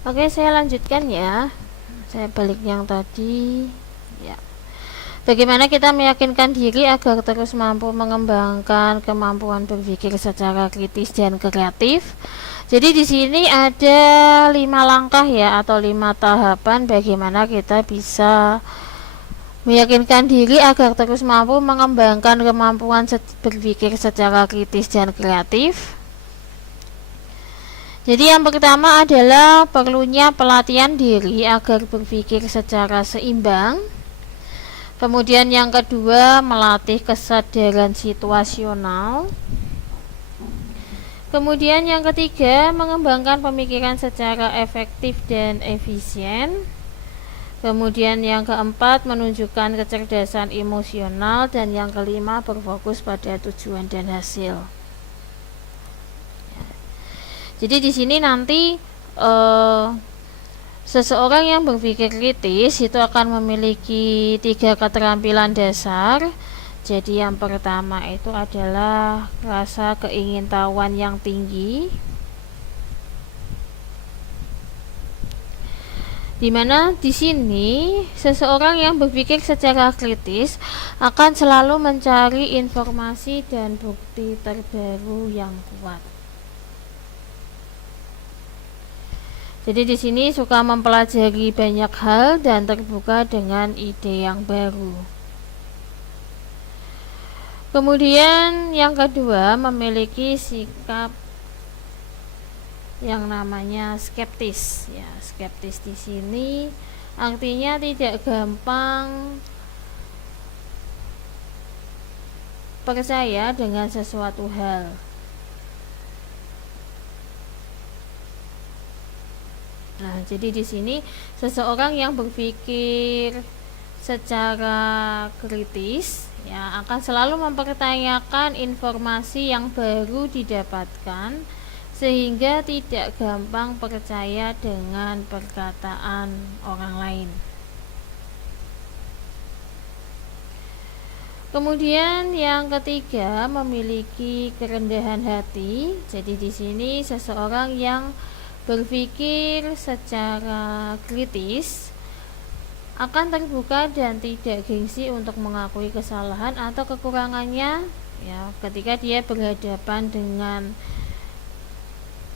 Oke, saya lanjutkan ya. Saya balik yang tadi. Ya. Bagaimana kita meyakinkan diri agar terus mampu mengembangkan kemampuan berpikir secara kritis dan kreatif? Jadi di sini ada 5 langkah ya, atau 5 tahapan bagaimana kita bisa meyakinkan diri agar terus mampu mengembangkan kemampuan berpikir secara kritis dan kreatif. Jadi yang pertama adalah perlunya pelatihan diri agar berpikir secara seimbang. Kemudian yang kedua, melatih kesadaran situasional. Kemudian yang ketiga, mengembangkan pemikiran secara efektif dan efisien. Kemudian yang keempat, menunjukkan kecerdasan emosional. Dan yang kelima, berfokus pada tujuan dan hasil. Jadi di sini nanti seseorang yang berpikir kritis itu akan memiliki 3 keterampilan dasar. Jadi yang pertama itu adalah rasa keingintahuan yang tinggi, dimana di sini seseorang yang berpikir secara kritis akan selalu mencari informasi dan bukti terbaru yang kuat. Jadi di sini suka mempelajari banyak hal dan terbuka dengan ide yang baru. Kemudian yang kedua, memiliki sikap yang namanya skeptis. Ya, skeptis di sini artinya tidak gampang percaya dengan sesuatu hal. Nah, jadi di sini seseorang yang berpikir secara kritis ya akan selalu mempertanyakan informasi yang baru didapatkan, sehingga tidak gampang percaya dengan perkataan orang lain. Kemudian yang ketiga, memiliki kerendahan hati. Jadi di sini seseorang yang berpikir secara kritis akan terbuka dan tidak gengsi untuk mengakui kesalahan atau kekurangannya ya ketika dia berhadapan dengan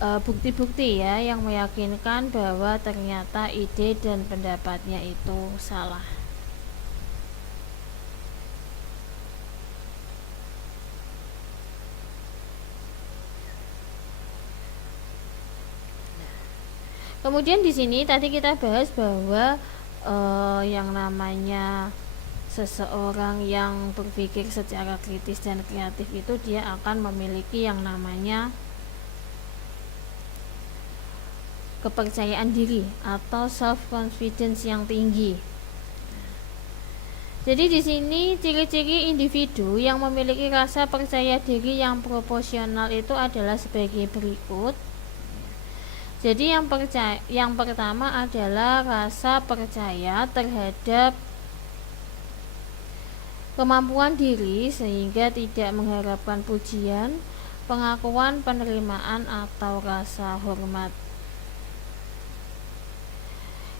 bukti-bukti ya yang meyakinkan bahwa ternyata ide dan pendapatnya itu salah. Kemudian di sini tadi kita bahas bahwa yang namanya seseorang yang berpikir secara kritis dan kreatif itu dia akan memiliki yang namanya kepercayaan diri atau self confidence yang tinggi. Jadi di sini ciri-ciri individu yang memiliki rasa percaya diri yang proporsional itu adalah sebagai berikut. Jadi yang pertama adalah rasa percaya terhadap kemampuan diri sehingga tidak mengharapkan pujian, pengakuan, penerimaan, atau rasa hormat.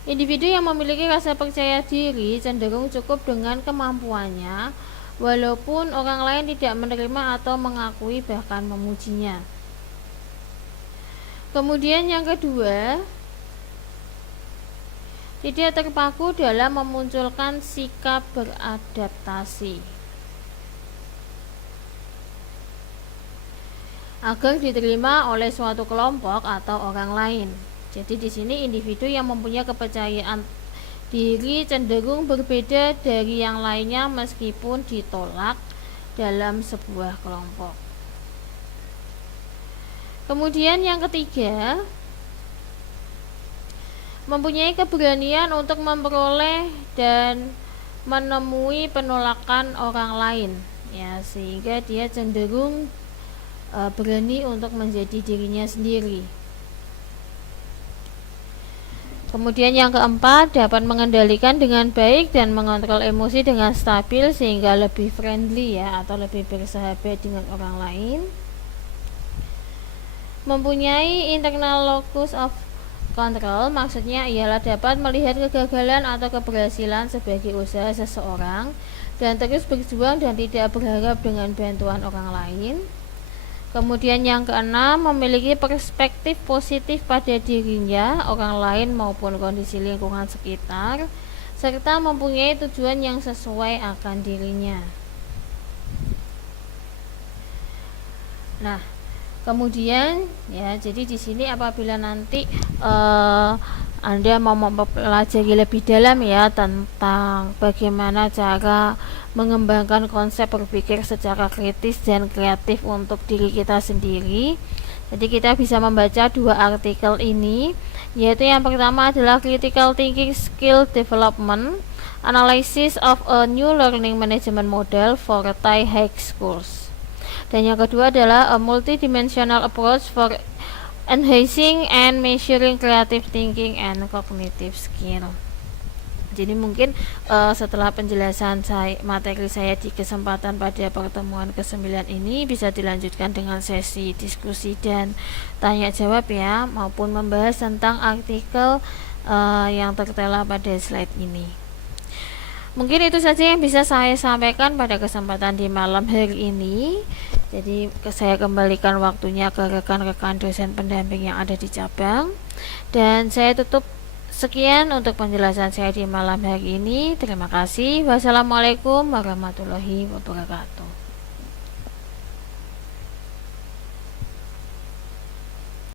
Individu yang memiliki rasa percaya diri cenderung cukup dengan kemampuannya, walaupun orang lain tidak menerima atau mengakui bahkan memujinya. Kemudian yang kedua, tidak terpaku dalam memunculkan sikap beradaptasi agar diterima oleh suatu kelompok atau orang lain. Jadi di sini individu yang mempunyai kepercayaan diri cenderung berbeda dari yang lainnya meskipun ditolak dalam sebuah kelompok. Kemudian yang ketiga, mempunyai keberanian untuk memperoleh dan menemui penolakan orang lain ya, sehingga dia cenderung berani untuk menjadi dirinya sendiri. Kemudian yang keempat, dapat mengendalikan dengan baik dan mengontrol emosi dengan stabil sehingga lebih friendly ya, atau lebih bersahabat dengan orang lain. Mempunyai internal locus of Kontrol maksudnya ialah dapat melihat kegagalan atau keberhasilan sebagai usaha seseorang dan terus berjuang dan tidak berharap dengan bantuan orang lain. Kemudian yang keenam, memiliki perspektif positif pada dirinya, orang lain maupun kondisi lingkungan sekitar, serta mempunyai tujuan yang sesuai akan dirinya. Nah, kemudian ya, jadi di sini apabila nanti Anda mau mempelajari lebih dalam ya tentang bagaimana cara mengembangkan konsep berpikir secara kritis dan kreatif untuk diri kita sendiri. Jadi kita bisa membaca dua artikel ini, yaitu yang pertama adalah Critical Thinking Skill Development, Analysis of a New Learning Management Model for Thai High Schools. Dan yang kedua adalah A Multidimensional Approach for Enhancing and Measuring Creative Thinking and Cognitive Skill. Jadi mungkin setelah penjelasan materi saya di kesempatan pada pertemuan ke-9 ini bisa dilanjutkan dengan sesi diskusi dan tanya jawab ya, maupun membahas tentang artikel yang tertera pada slide ini. Mungkin itu saja yang bisa saya sampaikan pada kesempatan di malam hari ini. Jadi saya kembalikan waktunya ke rekan-rekan dosen pendamping yang ada di cabang, dan saya tutup. Sekian untuk penjelasan saya di malam hari ini. Terima kasih. Wassalamualaikum warahmatullahi wabarakatuh.